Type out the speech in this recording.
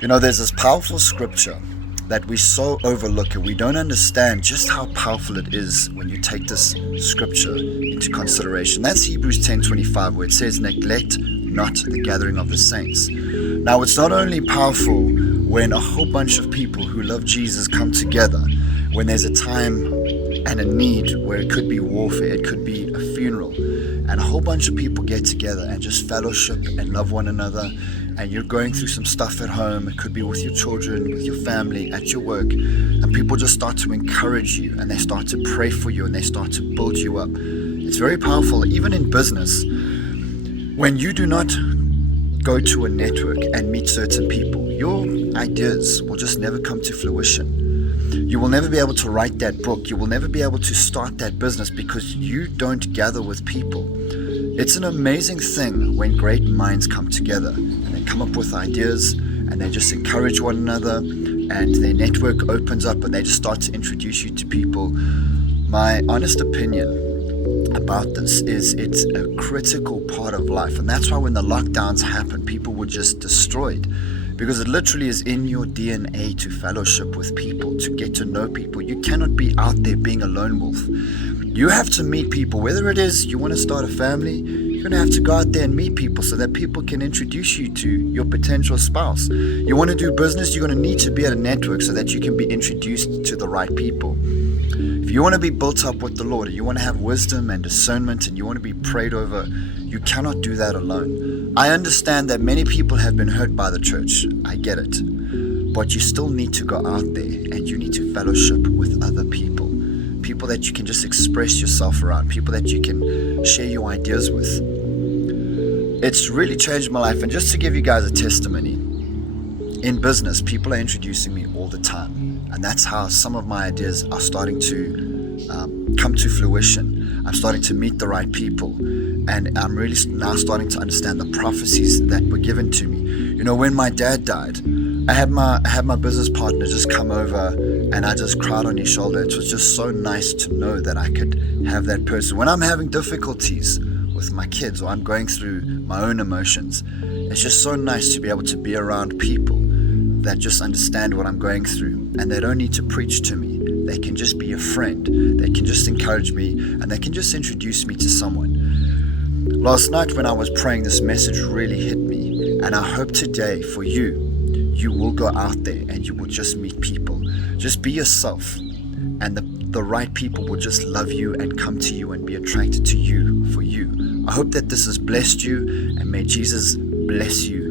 There's this powerful scripture that we so overlook, and we don't understand just how powerful it is when you take this scripture into consideration. That's Hebrews 10:25, where it says, "Neglect not the gathering of the saints." Now, it's not only powerful when a whole bunch of people who love Jesus come together, when there's a time and a need where it could be warfare, it could be a funeral, and a whole bunch of people get together and just fellowship and love one another, and you're going through some stuff at home, it could be with your children, with your family, at your work, and people just start to encourage you, and they start to pray for you, and they start to build you up. It's very powerful, even in business. When you do not go to a network and meet certain people, your ideas will just never come to fruition. You will never be able to write that book. You will never be able to start that business because you don't gather with people. It's an amazing thing when great minds come together and they come up with ideas and they just encourage one another, and their network opens up and they just start to introduce you to people. My honest opinion about this is it's a critical part of life, and that's why when the lockdowns happen, people were just destroyed, because it literally is in your DNA to fellowship with people, to get to know people. You cannot be out there being a lone wolf. You have to meet people, whether it is you want to start a family, you're going to have to go out there and meet people so that people can introduce you to your potential spouse. You want to do business, you're going to need to be at a network so that you can be introduced to the right people. If you want to be built up with the Lord, and you want to have wisdom and discernment, and you want to be prayed over, you cannot do that alone. I understand that many people have been hurt by the church. I get it. But you still need to go out there and you need to fellowship with other people. People that you can just express yourself around. People that you can share your ideas with. It's really changed my life. And just to give you guys a testimony, in business, people are introducing me all the time. And that's how some of my ideas are starting to come to fruition. I'm starting to meet the right people. And I'm really now starting to understand the prophecies that were given to me. When my dad died, I had my business partner just come over, and I just cried on his shoulder. It was just so nice to know that I could have that person. When I'm having difficulties with my kids, or I'm going through my own emotions, it's just so nice to be able to be around people that just understand what I'm going through, and they don't need to preach to me. They can just be a friend. They can just encourage me, and they can just introduce me to someone. Last night when I was praying, this message really hit me, and I hope today for you will go out there and you will just meet people. Just be yourself, and the right people will just love you and come to you and be attracted to you for you. I hope that this has blessed you, and may Jesus bless you